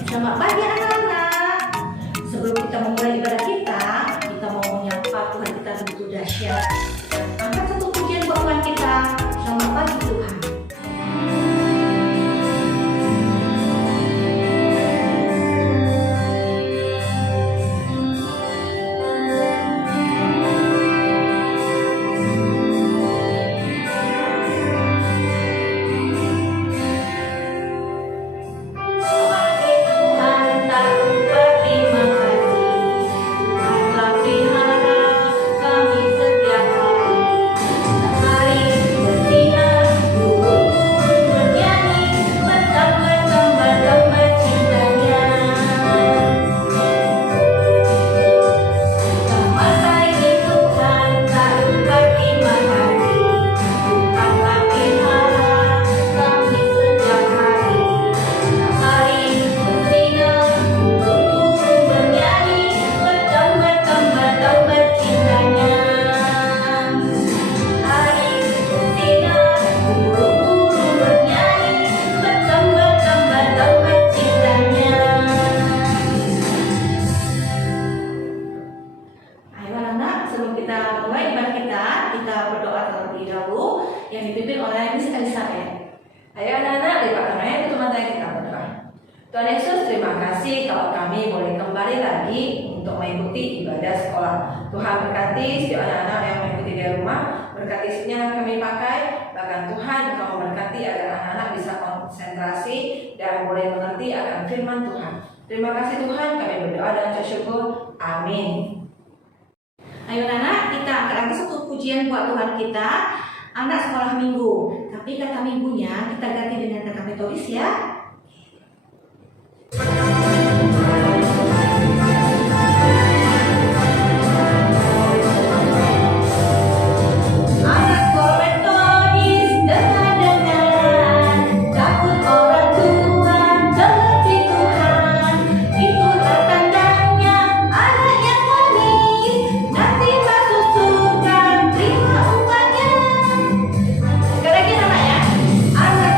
Selamat pagi anak-anak. Sebelum kita memulai ibadah kita mau menyapa Tuhan kita begitu dahsyat. Angkat satu pujian buat Tuhan kita. Selamat pagi Tuhan. Kita berdoa terlebih dahulu yang dipimpin oleh Miss Elizabeth. Ayo anak-anak, lipatkan ayat itu mata kita berdoa. Tuhan Yesus, terima kasih kalau kami boleh kembali lagi untuk mengikuti ibadah sekolah. Tuhan berkati setiap anak-anak yang mengikuti di rumah, berkati sinyal yang kami pakai, bahkan Tuhan Kau berkati agar anak-anak bisa konsentrasi dan boleh mengerti akan firman Tuhan. Terima kasih Tuhan, kami berdoa dan bersyukur. Amin. Ayo anak, kita angkat lagi satu pujian buat Tuhan kita, anak sekolah minggu. Tapi kata minggunya kita ganti dengan kata metodis ya. Sekali lagi nama ya. Anak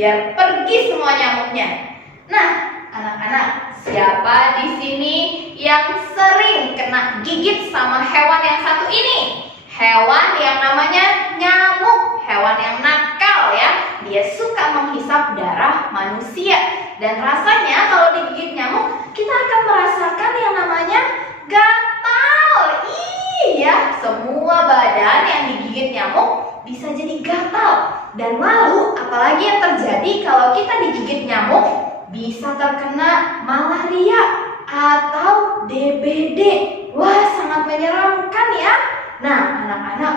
biar pergi semua nyamuknya. Nah, anak-anak, siapa di sini yang sering kena gigit sama hewan yang satu ini? Hewan yang namanya nyamuk, hewan yang nakal ya. Dia suka menghisap darah manusia. Dan rasanya kalau digigit nyamuk, kita akan merasakan yang namanya gatal. Iya, semua badan yang digigit nyamuk bisa jadi gatal. Dan lalu, apalagi yang terjadi kalau kita digigit nyamuk? Bisa terkena malaria atau DBD. Wah, sangat menyeramkan ya. Nah, anak-anak,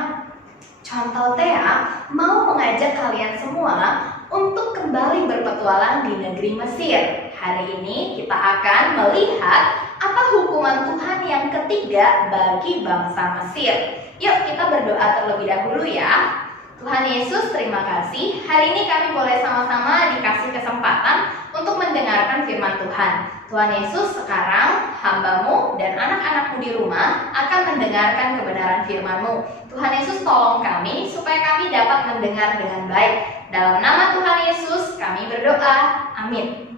Contoh Tea mau mengajak kalian semua untuk kembali berpetualang di negeri Mesir. Hari ini kita akan melihat apa hukuman Tuhan yang ketiga bagi bangsa Mesir. Yuk kita berdoa terlebih dahulu ya. Tuhan Yesus, terima kasih. Hari ini kami boleh sama-sama dikasih kesempatan untuk mendengarkan firman Tuhan. Tuhan Yesus, sekarang hamba-Mu dan anak-anak-Mu di rumah akan mendengarkan kebenaran firman-Mu. Tuhan Yesus, tolong kami supaya kami dapat mendengar dengan baik. Dalam nama Tuhan Yesus kami berdoa. Amin.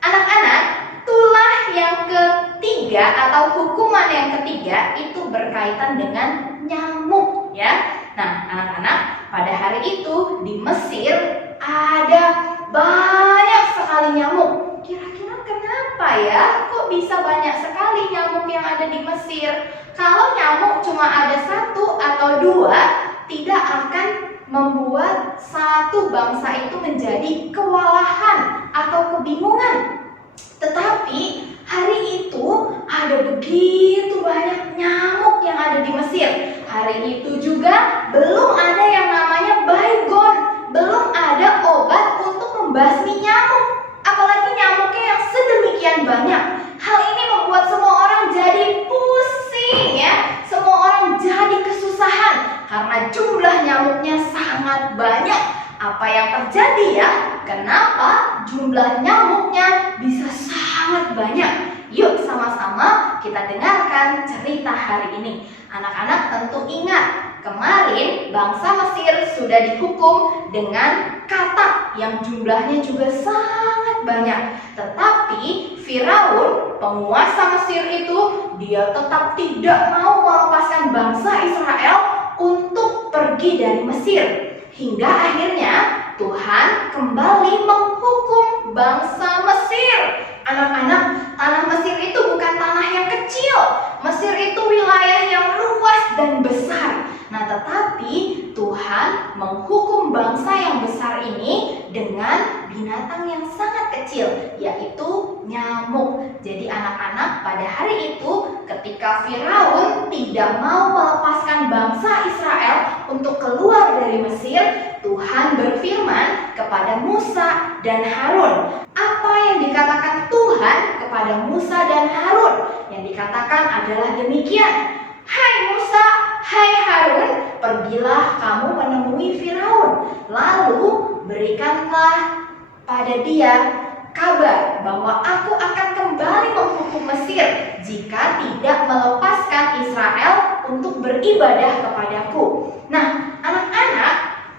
Anak-anak, tulah yang ketiga atau hukuman yang ketiga itu berkaitan dengan nyamuk ya. Nah, anak-anak, pada hari itu di Mesir ada banyak sekali nyamuk. Kira-kira kenapa ya? Kok bisa banyak sekali nyamuk yang ada di Mesir? Kalau nyamuk cuma ada satu atau dua, tidak akan membuat satu bangsa itu menjadi kewalahan atau kebingungan. Tetapi hari itu ada begitu banyak nyamuk yang ada di Mesir. Hari itu juga belum ada yang namanya baygon, belum ada obat untuk membasmi nyamuk. Apalagi nyamuknya yang sedemikian banyak. Hal ini membuat semua orang jadi pusing ya. Semua orang jadi kesusahan karena jumlah nyamuknya sangat banyak. Apa yang terjadi ya? Kenapa jumlah nyamuknya bisa sangat banyak? Yuk sama-sama kita dengarkan cerita hari ini. Anak-anak tentu ingat, kemarin bangsa Mesir sudah dihukum dengan katak yang jumlahnya juga sangat banyak. Tetapi Firaun, penguasa Mesir itu, dia tetap tidak mau melepaskan bangsa Israel untuk pergi dari Mesir. Hingga akhirnya Tuhan kembali menghukum bangsa Mesir. Anak-anak, tanah Mesir itu bukan tanah yang kecil. Mesir itu wilayah yang luas dan besar. Nah, tetapi Tuhan menghukum bangsa yang besar ini dengan binatang yang sangat kecil, yaitu nyamuk. Jadi anak-anak, pada hari itu ketika Firaun tidak mau melepaskan bangsa Israel untuk keluar dari Mesir, Tuhan berfirman kepada Musa dan Harun. Apa yang dikatakan Tuhan kepada Musa dan Harun? Yang dikatakan adalah demikian. Hai Musa, hai Harun, pergilah kamu menemui Firaun. Lalu berikanlah pada dia kabar bahwa aku akan kembali menghukum Mesir jika tidak melepaskan Israel untuk beribadah kepadaku. Nah, anak-anak,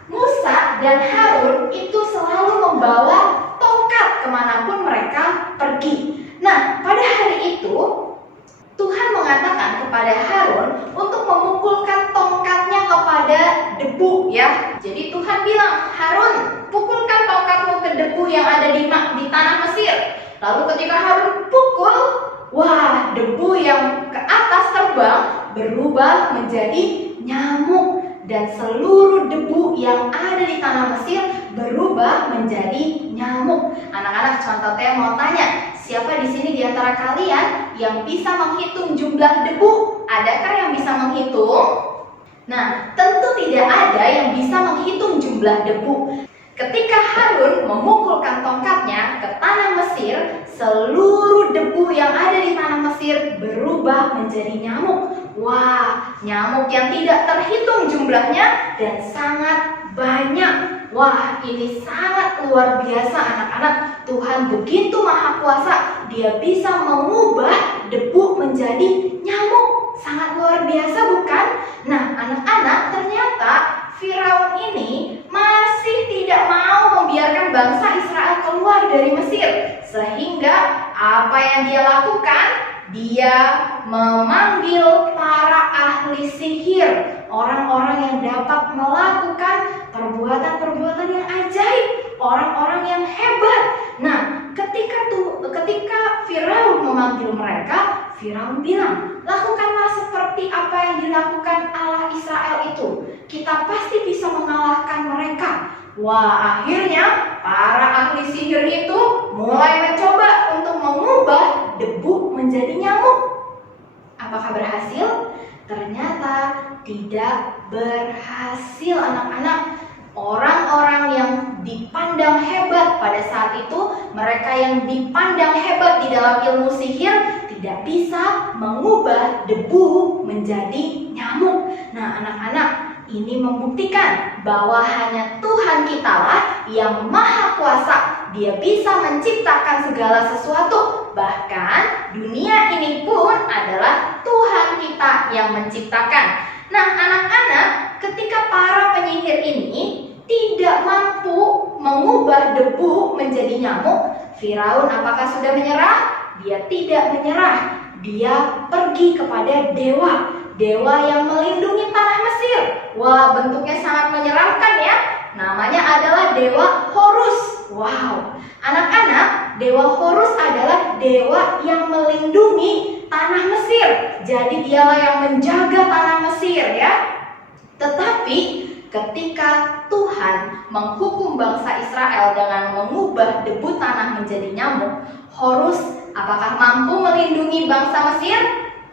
Musa dan Harun itu selalu membawa tongkat kemanapun mereka pergi. Nah, pada hari itu Tuhan mengatakan kepada Harun untuk memukulkan tongkatnya kepada debu ya. Jadi Tuhan bilang, Harun, pukulkan tongkatmu ke debu yang ada di tanah Mesir. Lalu ketika Harun pukul, wah, debu yang ke atas terbang berubah menjadi nyamuk. Dan seluruh debu yang ada di tanah Mesir berubah menjadi nyamuk. Anak-anak, contoh Tea mau tanya, siapa di sini di antara kalian yang bisa menghitung jumlah debu? Adakah yang bisa menghitung? Nah, tentu tidak ada yang bisa menghitung jumlah debu. Ketika Harun memukulkan tongkatnya ke tanah Mesir, seluruh debu yang ada di tanah Mesir berubah menjadi nyamuk. Wah, nyamuk yang tidak terhitung jumlahnya dan sangat banyak. Wah, ini sangat luar biasa anak-anak. Tuhan begitu maha kuasa, Dia bisa mengubah debu menjadi nyamuk. Sangat luar biasa bukan? Nah, anak-anak, ternyata Firaun ini masih tidak mau membiarkan bangsa Israel keluar dari Mesir. Sehingga apa yang dia lakukan? Dia memanggil para ahli sihir, orang-orang yang dapat melakukan perbuatan-perbuatan yang ajaib, orang-orang yang hebat. Nah, ketika Firaun memanggil mereka, Firaun bilang, lakukanlah seperti apa yang dilakukan Allah Israel itu. Kita pasti bisa mengalahkan mereka. Wah, akhirnya para ahli sihir itu mulai mencoba untuk mengubah debu menjadi nyamuk. Apakah berhasil? Ternyata tidak berhasil, anak-anak. Orang-orang yang dipandang hebat pada saat itu, mereka yang dipandang hebat di dalam ilmu sihir, tidak bisa mengubah debu menjadi nyamuk. Nah, anak-anak, ini membuktikan bahwa hanya Tuhan kitalah yang maha kuasa. Dia bisa menciptakan segala sesuatu. Bahkan dunia ini pun adalah Tuhan kita yang menciptakan. Nah, anak-anak, ketika para penyihir ini tidak mampu mengubah debu menjadi nyamuk, Firaun apakah sudah menyerah? Dia tidak menyerah. Dia pergi kepada dewa yang melindungi tanah Mesir. Wah, bentuknya sangat menyeramkan ya. Namanya adalah dewa Horus. Wow, anak-anak, dewa Horus adalah dewa yang melindungi tanah Mesir. Jadi dialah yang menjaga tanah Mesir ya. Tetapi ketika Tuhan menghukum bangsa Israel dengan mengubah debu tanah menjadi nyamuk, Horus apakah mampu melindungi bangsa Mesir?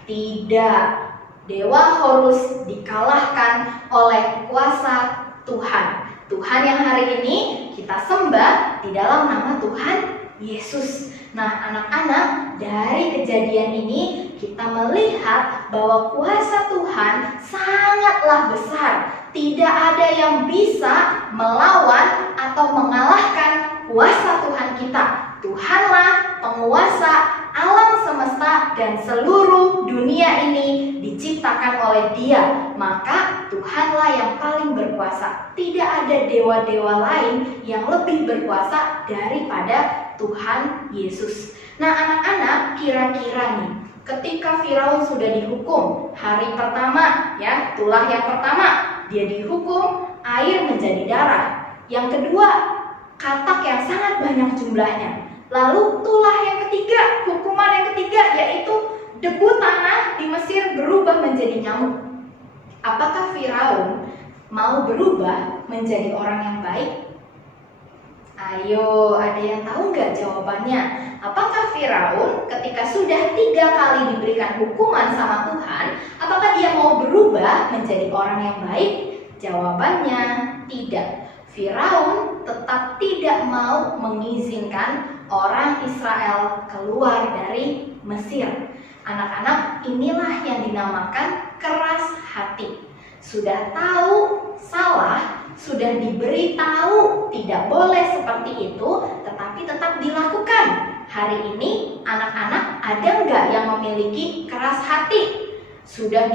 Tidak. Dewa Horus dikalahkan oleh kuasa Tuhan. Tuhan yang hari ini kita sembah di dalam nama Tuhan Yesus. Nah, anak-anak, dari kejadian ini kita melihat bahwa kuasa Tuhan sangatlah besar. Tidak ada yang bisa melawan atau mengalahkan kuasa Tuhan kita. Tuhanlah penguasa alam semesta dan seluruh dunia ini diciptakan oleh Dia. Maka Tuhanlah yang paling berkuasa. Tidak ada dewa-dewa lain yang lebih berkuasa daripada Tuhan Yesus. Nah, anak-anak, kira-kira nih, ketika Firaun sudah dihukum hari pertama, ya, tulah yang pertama, dia dihukum air menjadi darah. Yang kedua, katak yang sangat banyak jumlahnya. Lalu tulah yang ketiga, hukuman yang ketiga, yaitu debu tanah di Mesir berubah menjadi nyamuk. Apakah Firaun mau berubah menjadi orang yang baik? Ayo, ada yang tahu nggak jawabannya? Apakah Firaun ketika sudah 3 kali diberikan hukuman sama Tuhan, apakah dia mau berubah menjadi orang yang baik? Jawabannya tidak. Firaun tetap tidak mau mengizinkan orang Israel keluar dari Mesir. Anak-anak, inilah yang dinamakan keras hati. Sudah tahu salah, sudah diberitahu tidak boleh seperti itu, tetapi tetap dilakukan. Hari ini anak-anak ada nggak yang memiliki keras hati? Sudah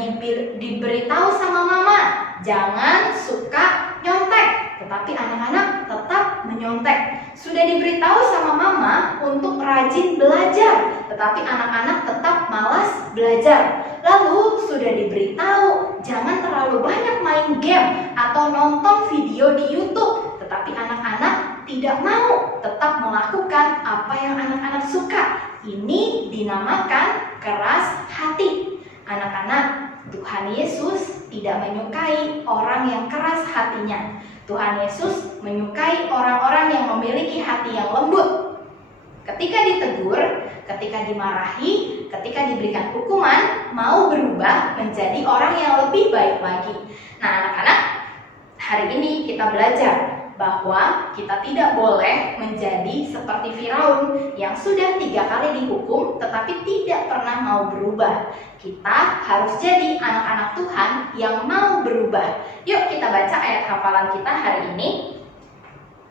diberitahu sama mama, jangan suka nyontek, tetapi anak-anak tetap menyontek. Sudah diberitahu sama mama untuk rajin belajar, tetapi anak-anak tetap malas belajar. Lalu sudah diberitahu jangan terlalu banyak main game atau nonton video di YouTube, tetapi anak-anak tidak mau, tetap melakukan apa yang anak-anak suka. Ini dinamakan keras hati. Anak-anak, Tuhan Yesus tidak menyukai orang yang keras hatinya. Tuhan Yesus menyukai orang-orang yang memiliki hati yang lembut. Ketika ditegur, ketika dimarahi, ketika diberikan hukuman, mau berubah menjadi orang yang lebih baik lagi. Nah, anak-anak, hari ini kita belajar bahwa kita tidak boleh menjadi seperti Firaun yang sudah 3 kali dihukum tetapi tidak pernah mau berubah. Kita harus jadi anak-anak Tuhan yang mau berubah. Yuk kita baca ayat hafalan kita hari ini.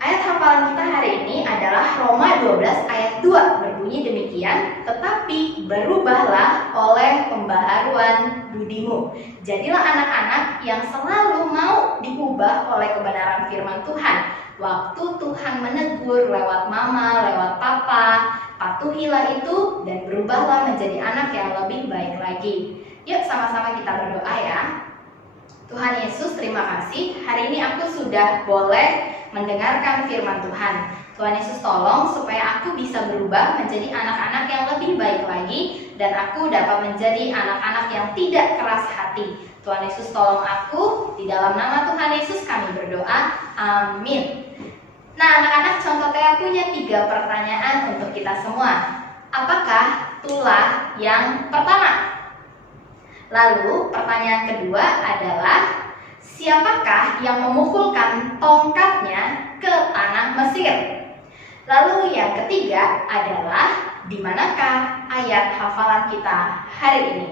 Ayat hafalan kita hari ini adalah Roma 12 ayat 2 berbunyi demikian, tetapi berubahlah oleh pembaharuan budimu. Jadilah anak-anak yang selalu mau diubah oleh kebenaran firman Tuhan. Waktu Tuhan menegur lewat mama, lewat papa, patuhilah itu dan berubahlah menjadi anak yang lebih baik lagi. Yuk sama-sama kita berdoa ya. Tuhan Yesus, terima kasih. Hari ini aku sudah boleh mendengarkan firman Tuhan. Tuhan Yesus tolong supaya aku bisa berubah menjadi anak-anak yang lebih baik lagi dan aku dapat menjadi anak-anak yang tidak keras hati. Tuhan Yesus tolong aku, di dalam nama Tuhan Yesus kami berdoa, amin. Nah anak-anak, contoh Tea punya 3 pertanyaan untuk kita semua. Apakah tulah yang pertama? Lalu pertanyaan kedua adalah, siapakah yang memukulkan tongkatnya ke tanah Mesir? Lalu yang ketiga adalah, di manakah ayat hafalan kita hari ini?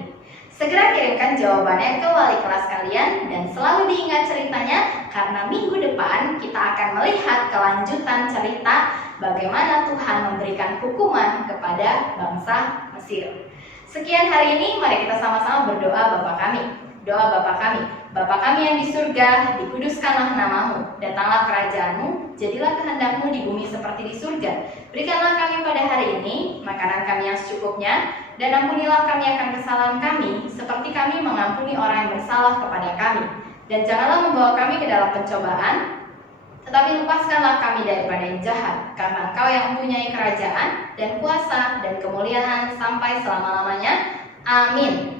Segera kirimkan jawabannya ke wali kelas kalian dan selalu diingat ceritanya karena minggu depan kita akan melihat kelanjutan cerita bagaimana Tuhan memberikan hukuman kepada bangsa Mesir. Sekian hari ini, mari kita sama-sama berdoa Bapa kami. Doa Bapa kami. Bapa kami yang di surga, dikuduskanlah namamu, datanglah kerajaanmu, jadilah kehendakmu di bumi seperti di surga. Berikanlah kami pada hari ini makanan kami yang secukupnya, dan ampunilah kami akan kesalahan kami, seperti kami mengampuni orang yang bersalah kepada kami. Dan janganlah membawa kami ke dalam pencobaan, tetapi lepaskanlah kami daripada yang jahat, karena Engkau yang mempunyai kerajaan dan kuasa dan kemuliaan sampai selama-lamanya. Amin.